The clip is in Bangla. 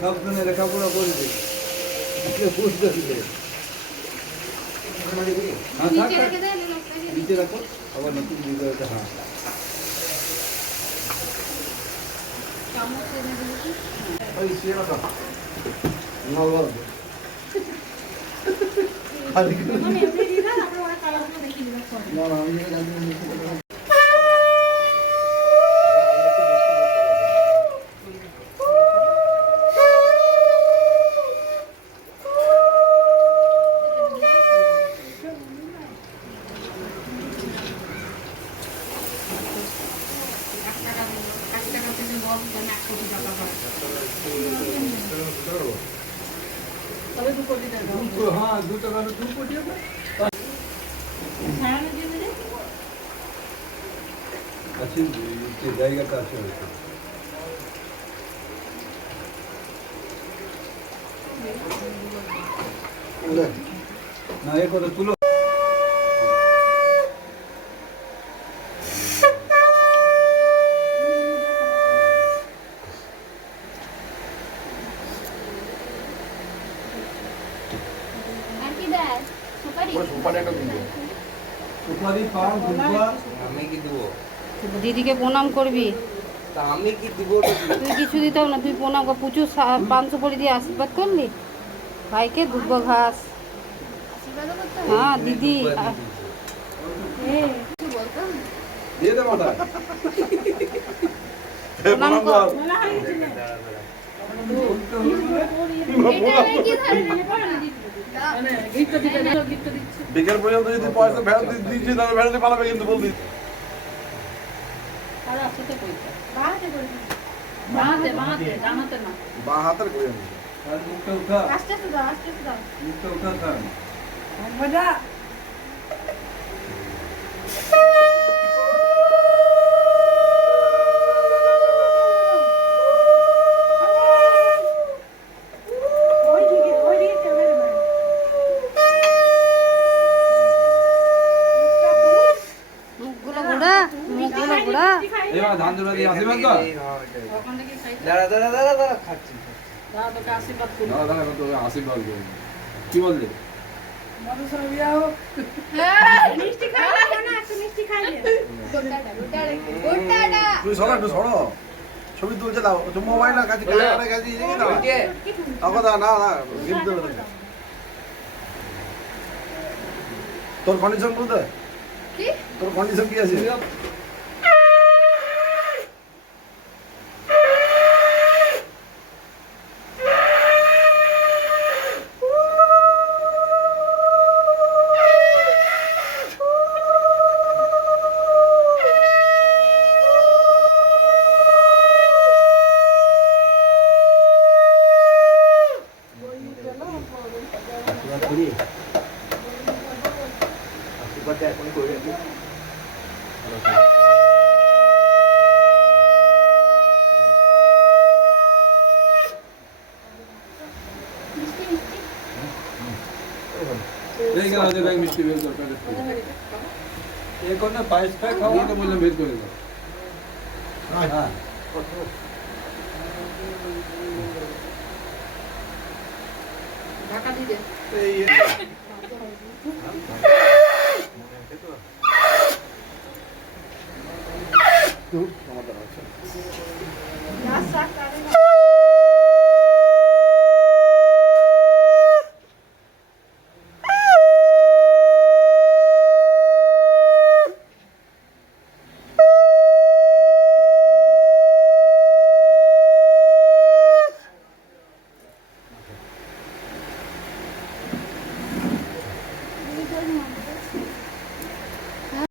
সাবধানে লেখাপড়া করবে, বুঝতে দিবে। নিচে রাখো, আবার নতুন দিবে। হ্যাঁ, ওই সিয়া তো না বলবো খালি মানে এমনি দিদা আমরা ওরা কালারগুলো দেখি দিলাম না না আমি যেটা জানি हाँ 2 টাকা 2 কোটি আছে যে জায়গাটা আছে না এ করে তুলো দিদিকে প্রণাম করবি। আমি কি দিব? তুই কিছু দিতেও না, তুই প্রণাম কর। প্রচুর 500 করে দিয়ে আশীর্বাদ করলি ভাইকে। দুব্ব ঘাস। হ্যাঁ দিদি প্রণাম কর। বিকেল পর্যন্ত যদি পয়সা ফেরত দিচ্ছি তাহলে ফেরত পালাবে কিন্তু বলবি বাঁ হাতের করে মুখটা উঠা আস্তে আস্তে দাও আস্তে আস্তে দাও মুখটা উঠা থাক মজা ধান জোড়া দিয়ে আশীর্বাদ কর। দাঁড়া দাঁড়া দাঁড়া দাঁড়া খাচ্ছি আশীর্বাদ করুন। কি বললি তুই সরো একটু সরো ছবি তুলছে দাও মোবাইল না কাছে না তোর কন্ডিশন বলতে তোর কন্ডিশন কি আছে এখন করে মিষ্টি বের দরকার এখন না পায়েস খাই খাওয়া তো বললাম বের করে দাও হ্যাঁ ঢাকা দিয়ে সমাধান আছে